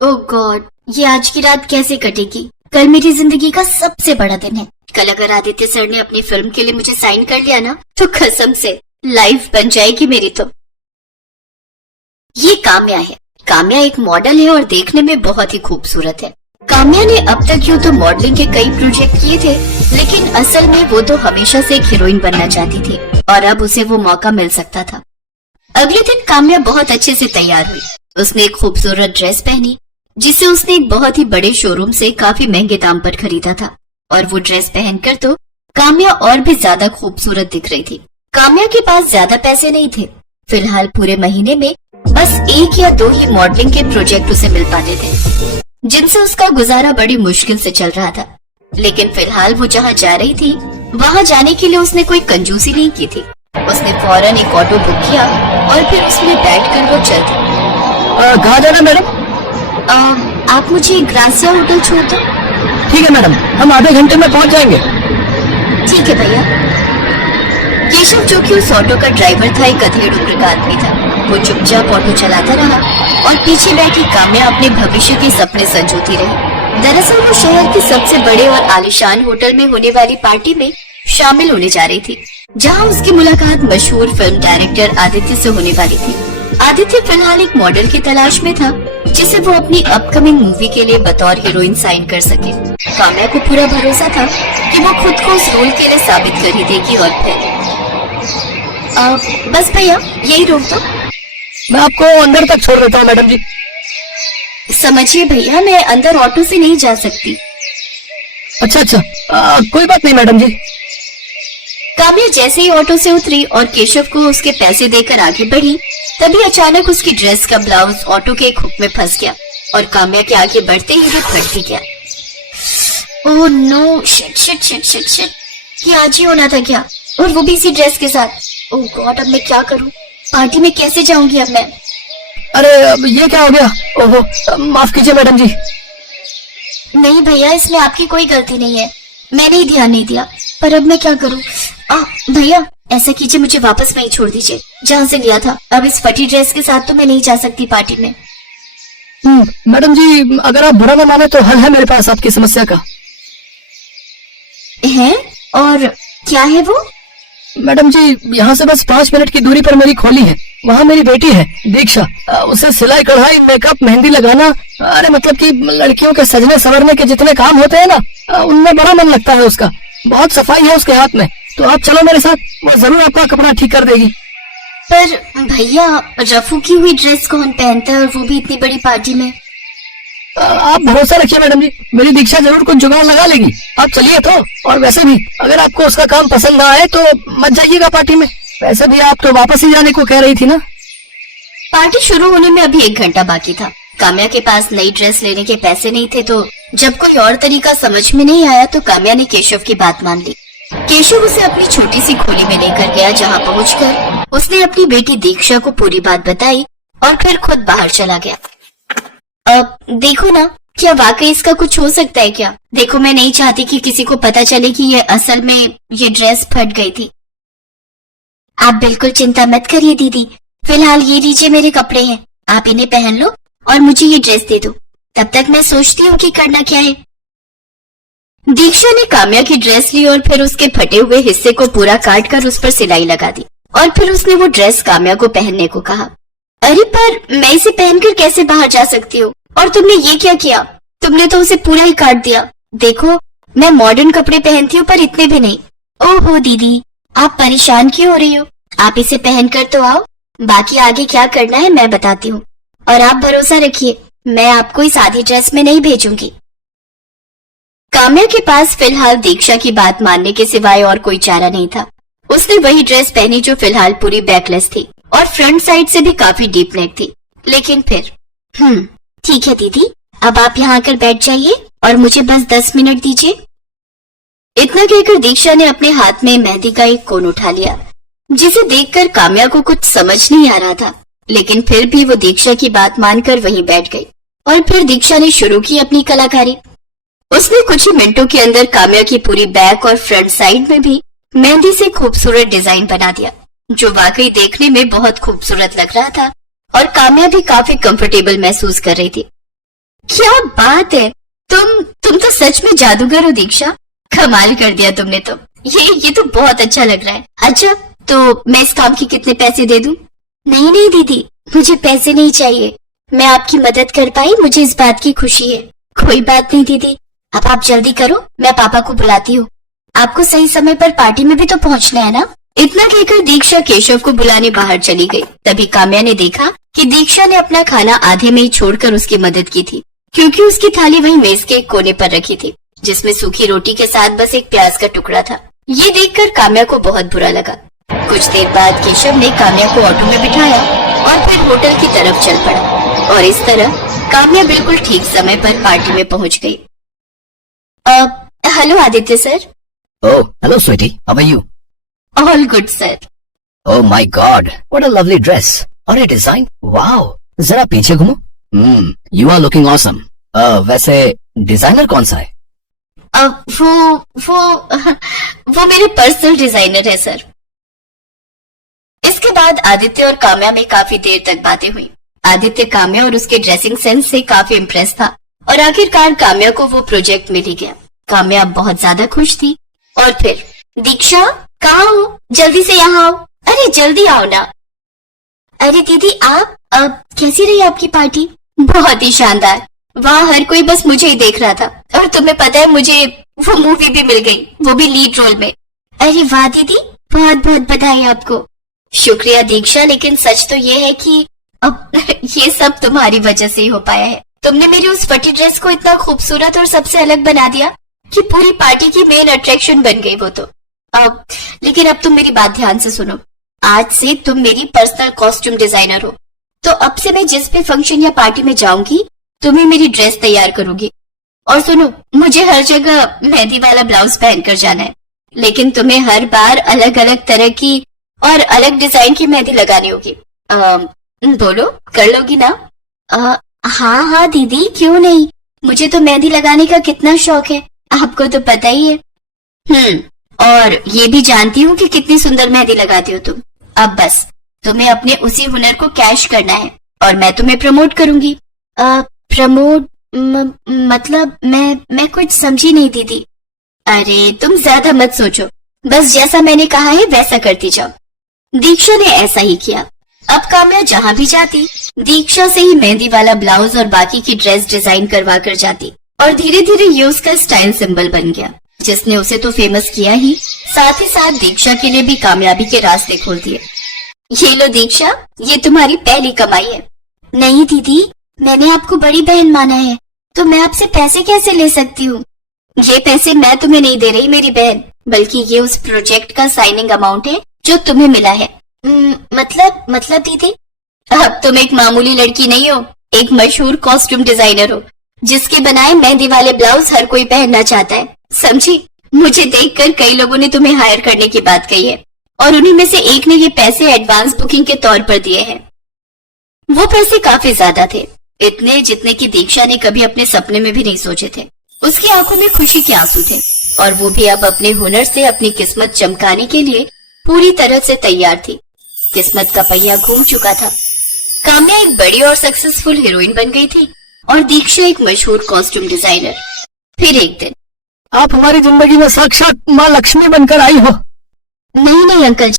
ओह God, ये आज की रात कैसे कटेगी? कल मेरी जिंदगी का सबसे बड़ा दिन है। कल अगर आदित्य सर ने अपनी फिल्म के लिए मुझे साइन कर लिया ना, तो कसम से लाइफ बन जाएगी मेरी तो। ये काम्या है। काम्या एक मॉडल है और देखने में बहुत ही खूबसूरत है। काम्या ने अब तक यूँ तो मॉडलिंग के कई प्रोजेक्ट किए थे, लेकिन असल में वो तो हमेशा से एक हीरोइन बनना चाहती थी और अब उसे वो मौका मिल सकता था। अगले दिन काम्या बहुत अच्छे से तैयार हुई। उसने एक खूबसूरत ड्रेस पहनी जिसे उसने एक बहुत ही बड़े शोरूम से काफी महंगे दाम पर खरीदा था, और वो ड्रेस पहनकर तो काम्या और भी ज्यादा खूबसूरत दिख रही थी। काम्या के पास ज्यादा पैसे नहीं थे। फिलहाल पूरे महीने में बस 1 या 2 ही मॉडलिंग के प्रोजेक्ट उसे मिल पाते थे, जिनसे उसका गुजारा बड़ी मुश्किल से चल रहा था। लेकिन फिलहाल वो जहाँ जा रही थी, वहाँ जाने के लिए उसने कोई कंजूसी नहीं की थी। उसने फौरन एक ऑटो बुक किया और फिर उसमें बैठकर वो चल दी। कहाँ जाना मैडम? आप मुझे ग्रासिया होटल छोड़ दो। ठीक है मैडम, हम आधे घंटे में पहुँच जाएंगे। ठीक है भैया। केशव, जो कि उस ऑटो का ड्राइवर था, एक अधेड़ उम्र का आदमी था। वो चुपचाप ऑटो चलाता रहा और पीछे बैठी काम्या अपने भविष्य के सपने संजोती रही। दरअसल वो शहर के सबसे बड़े और आलीशान होटल में होने वाली पार्टी में शामिल होने जा रही थी, जहां उसकी मुलाकात मशहूर फिल्म डायरेक्टर आदित्य से होने वाली थी। आदित्य फिलहाल एक मॉडल की तलाश में था जिसे वो अपनी अपकमिंग मूवी के लिए बतौर हीरोइन साइन कर सके। काम्या को पूरा भरोसा था कि वो खुद को उस रोल के लिए साबित कर ही देगी। और फिर बस भैया, यही रोक दो। मैं आपको अंदर तक छोड़ देता हूँ मैडम जी। समझिए भैया, मैं अंदर ऑटो से नहीं जा सकती। अच्छा, कोई बात नहीं मैडम जी। काम्या जैसे ही ऑटो से उतरी और केशव को उसके पैसे देकर आगे बढ़ी, तभी अचानक उसकी ड्रेस का ब्लाउज ऑटो के एक हुक में फंस गया और काम्या के आगे बढ़ते ही वो फट भी गया। Oh no, shit shit shit shit shit, ये आज ही होना था क्या? और वो भी इसी ड्रेस के साथ। ओह गॉड, अब मैं क्या करूं? पार्टी में कैसे जाऊंगी अब मैं? अरे अब ये क्या हो गया? ओहो, माफ कीजिए मैडम जी। नहीं भैया, इसमें आपकी कोई गलती नहीं है, मैंने ही ध्यान नहीं दिया। पर अब मैं क्या करूं? भैया ऐसा कीजिए, मुझे वापस वहीं छोड़ दीजिए जहाँ से लिया था। अब इस फटी ड्रेस के साथ तो मैं नहीं जा सकती पार्टी में। मैडम जी, अगर आप बुरा न माने तो हल है मेरे पास आपकी समस्या का। है? और क्या है वो? मैडम जी, यहाँ से बस 5 मिनट की दूरी पर मेरी खोली है। वहाँ मेरी बेटी है दीक्षा। उसे सिलाई, कढ़ाई, मेकअप, मेहंदी लगाना, अरे मतलब कि लड़कियों के सजने संवरने के जितने काम होते हैं ना, उनमें बड़ा मन लगता है उसका। बहुत सफाई है उसके हाथ में। तो आप चलो मेरे साथ, वो जरूर आपका कपड़ा ठीक कर देगी। पर भैया, रफू की हुई ड्रेस कौन पहनता है, और वो भी इतनी बड़ी पार्टी में? आप भरोसा रखिए मैडम जी, मेरी दीक्षा जरूर कुछ जुगाड़ लगा लेगी। आप चलिए तो। और वैसे भी अगर आपको उसका काम पसंद ना आए तो मत जाइएगा पार्टी में। वैसे भी आप तो वापस ही जाने को कह रही थी ना। पार्टी शुरू होने में अभी 1 घंटा बाकी था। काम्या के पास नई ड्रेस लेने के पैसे नहीं थे, तो जब कोई और तरीका समझ में नहीं आया तो काम्या ने केशव की बात मान ली। केशव उसे अपनी छोटी सी खोली में लेकर गया, जहाँ पहुंचकर उसने अपनी बेटी दीक्षा को पूरी बात बताई और फिर खुद बाहर चला गया। अब देखो ना, क्या वाकई इसका कुछ हो सकता है क्या? देखो, मैं नहीं चाहती कि किसी को पता चले कि ये असल में ये ड्रेस फट गई थी। आप बिल्कुल चिंता मत करिए दीदी, फिलहाल ये लीजिए मेरे कपड़े हैं, आप इन्हें पहन लो और मुझे ये ड्रेस दे दो। तब तक मैं सोचती हूँ कि करना क्या है। दीक्षा ने काम्या की ड्रेस ली और फिर उसके फटे हुए हिस्से को पूरा काट कर उस पर सिलाई लगा दी, और फिर उसने वो ड्रेस काम्या को पहनने को कहा। अरे पर मैं इसे पहनकर कैसे बाहर जा सकती हूँ? और तुमने ये क्या किया? तुमने तो उसे पूरा ही काट दिया। देखो, मैं मॉडर्न कपड़े पहनती हूँ पर इतने भी नहीं। ओहो दीदी, आप परेशान क्यों हो रही हो? आप इसे पहनकर तो आओ, बाकी आगे क्या करना है मैं बताती हूँ। और आप भरोसा रखिए, मैं आपको इस आधी ड्रेस में नहीं भेजूंगी। काम्या के पास फिलहाल दीक्षा की बात मानने के सिवाय और कोई चारा नहीं था। उसने वही ड्रेस पहनी जो फिलहाल पूरी बैकलेस थी और फ्रंट साइड से भी काफी डीप नेक थी। लेकिन फिर ठीक है दीदी, अब आप यहाँ आकर बैठ जाइए और मुझे बस 10 मिनट दीजिए। इतना कहकर दीक्षा ने अपने हाथ में मेहंदी का एक कोन उठा लिया, जिसे देखकर काम्या को कुछ समझ नहीं आ रहा था। लेकिन फिर भी वो दीक्षा की बात मानकर वहीं बैठ गई और फिर दीक्षा ने शुरू की अपनी कलाकारी। उसने कुछ ही मिनटों के अंदर काम्या की पूरी बैक और फ्रंट साइड में भी मेहंदी से खूबसूरत डिजाइन बना दिया, जो वाकई देखने में बहुत खूबसूरत लग रहा था और काम्या भी काफी कंफर्टेबल महसूस कर रही थी। क्या बात है, तुम तो सच में जादूगर हो दीक्षा। कमाल कर दिया तुमने तो। ये तो बहुत अच्छा लग रहा है। अच्छा, तो मैं इस काम के कितने पैसे दे दूं? नहीं नहीं दीदी, मुझे पैसे नहीं चाहिए। मैं आपकी मदद कर पाई, मुझे इस बात की खुशी है। कोई बात नहीं दीदी, अब आप जल्दी करो, मैं पापा को बुलाती हूँ। आपको सही समय पर पार्टी में भी तो पहुँचना है ना। इतना कहकर दीक्षा केशव को बुलाने बाहर चली गई। तभी काम्या ने देखा कि दीक्षा ने अपना खाना आधे में ही छोड़कर उसकी मदद की थी, क्योंकि उसकी थाली वहीं मेज के एक कोने पर रखी थी, जिसमें सूखी रोटी के साथ बस एक प्याज का टुकड़ा था। ये देखकर काम्या को बहुत बुरा लगा। कुछ देर बाद केशव ने काम्या को ऑटो में बिठाया और फिर होटल की तरफ चल पड़ा, और इस तरह काम्या बिल्कुल ठीक समय पर पार्टी में पहुंच गई। Hello Aditya sir. Oh, hello, sweetie. How are you? All good sir. Oh my God, what a lovely dress. और ये डिजाइन, वाओ। जरा पीछे घूमो। You are looking awesome. वैसे डिजाइनर कौन सा है? वो मेरे पर्सनल डिजाइनर है सर। इसके बाद आदित्य और काम्या में काफी देर तक बातें हुई। आदित्य काम्या और उसके ड्रेसिंग सेंस से काफी इम्प्रेस था, और आखिरकार काम्या को वो प्रोजेक्ट मिल ही गया। काम्या अब बहुत ज्यादा खुश थी। और फिर दीक्षा, कहाँ हो? जल्दी से यहाँ आओ। अरे जल्दी आओ ना। अरे दीदी आप, कैसी रही आपकी पार्टी? बहुत ही शानदार। वहाँ हर कोई बस मुझे ही देख रहा था, और तुम्हें पता है मुझे वो मूवी भी मिल गई, वो भी लीड रोल में। अरे वाह दीदी, बहुत बहुत बधाई आपको। शुक्रिया दीक्षा, लेकिन सच तो ये है कि अब ये सब तुम्हारी वजह से ही हो पाया है। तुमने मेरी उस फटी ड्रेस को इतना खूबसूरत और सबसे अलग बना दिया कि पूरी पार्टी की मेन अट्रैक्शन बन गई वो तो। लेकिन अब तुम मेरी बात ध्यान से सुनो। आज से तुम मेरी पर्सनल कॉस्ट्यूम डिजाइनर हो, तो अब से मैं जिस भी फंक्शन या पार्टी में जाऊंगी तुम्हें मेरी ड्रेस तैयार करूंगी। और सुनो, मुझे हर जगह मेहंदी वाला ब्लाउज पहनकर जाना है, लेकिन तुम्हें हर बार अलग अलग तरह की और अलग डिजाइन की मेहंदी लगानी होगी। बोलो, कर लोगी ना? हाँ हाँ दीदी, क्यों नहीं। मुझे तो मेहंदी लगाने का कितना शौक है, आपको तो पता ही है। और ये भी जानती हूँ कि कितनी सुंदर मेहंदी लगाती हो तुम। अब बस तुम्हें अपने उसी हुनर को कैश करना है, और मैं तुम्हें प्रमोट करूंगी। प्रमोट मतलब मैं कुछ समझी नहीं दीदी। अरे तुम ज्यादा मत सोचो, बस जैसा मैंने कहा है वैसा करती जाओ। दीक्षा ने ऐसा ही किया। अब काम्या जहाँ भी जाती, दीक्षा से ही मेहंदी वाला ब्लाउज और बाकी की ड्रेस डिजाइन करवा कर जाती, और धीरे धीरे ये उसका स्टाइल सिंबल बन गया, जिसने उसे तो फेमस किया ही, साथ ही साथ दीक्षा के लिए भी कामयाबी के रास्ते खोल दिए। ये लो दीक्षा, ये तुम्हारी पहली कमाई है। नहीं दीदी, मैंने आपको बड़ी बहन माना है, तो मैं आपसे पैसे कैसे ले सकती हूँ? ये पैसे मैं तुम्हें नहीं दे रही मेरी बहन, बल्कि ये उस प्रोजेक्ट का साइनिंग अमाउंट है जो तुम्हें मिला है। मतलब दीदी, अब तुम एक मामूली लड़की नहीं हो, एक मशहूर कॉस्ट्यूम डिजाइनर हो, जिसके बनाए मेहंदी वाले ब्लाउज हर कोई पहनना चाहता है, समझी? मुझे देखकर कई लोगों ने तुम्हें हायर करने की बात कही है, और उन्हीं में से एक ने ये पैसे एडवांस बुकिंग के तौर पर दिए हैं। वो पैसे काफी ज्यादा थे, इतने जितने की दीक्षा ने कभी अपने सपने में भी नहीं सोचे थे। उसकी आंखों में खुशी के आंसू थे, और वो भी अब अपने हुनर से अपनी किस्मत चमकाने के लिए पूरी तरह से तैयार थी। किस्मत का पहिया घूम चुका था। काम्या एक बड़ी और सक्सेसफुल हीरोइन बन गई थी, और दीक्षा एक मशहूर कॉस्ट्यूम डिजाइनर। फिर एक दिन, आप हमारी जिंदगी में साक्षात माँ लक्ष्मी बनकर आई हो। नहीं अंकल।